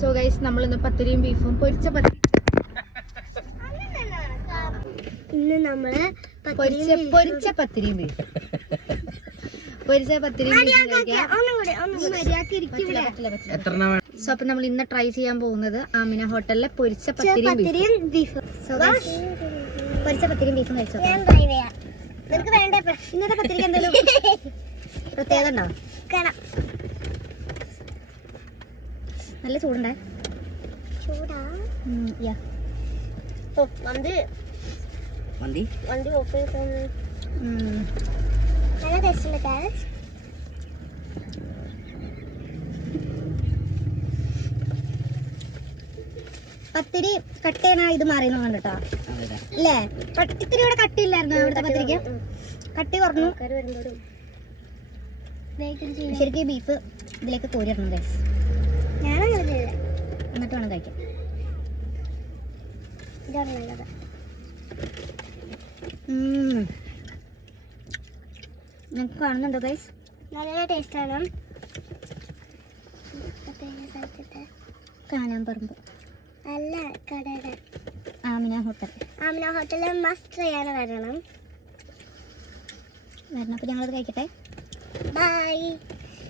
So guys നമ്മൾ ഇന്ന് പത്തിരിയും ബീഫും പൊരിച്ച പത്തിരി ഇന്ന് നമ്മള് പൊരിച്ച പത്തിരിയും ബീഫും സോ അപ്പൊ നമ്മൾ ഇന്ന് ട്രൈ ചെയ്യാൻ പോകുന്നത് ആമിന ഹോട്ടലിലെ പൊരിച്ച പത്തിരിയും ബീഫും. പൊരിച്ച പത്തിരിയും ബീഫും കഴിച്ചോ. ഇന്നത്തെ പത്തിരിക്ക് എന്തെങ്കിലും പ്രത്യേകത ഉണ്ടോ? നല്ല ചൂടുണ്ടേ. പത്തിരി കട്ട് ചെയ്യണ ഇത് മാറിയെന്ന് കണ്ടിട്ടോ അല്ലേ? ഇത്തിരി ഇവിടെ കട്ടിയില്ലായിരുന്നു അവിടുത്തെ പത്തിരിക്ക്, കട്ടി കുറഞ്ഞു. ശരിക്കും ബീഫ് ഇതിലേക്ക് കോരിയിടണം ഗൈസ്, എന്നിട്ട് വേണം കഴിക്കാൻ. നിങ്ങൾക്ക് കാണുന്നുണ്ടോ ഗൈസ്? നല്ല ടേസ്റ്റാണ്. കാണാൻ പറമ്പ് അല്ല, കടയുടെ ആമിന ഹോട്ടൽ. ആമിന ഹോട്ടലിൽ മസ്റ്റ് ട്രൈ ആണ്. വരണം. അപ്പോൾ ഞങ്ങളത് കഴിക്കട്ടെ. ബൈ.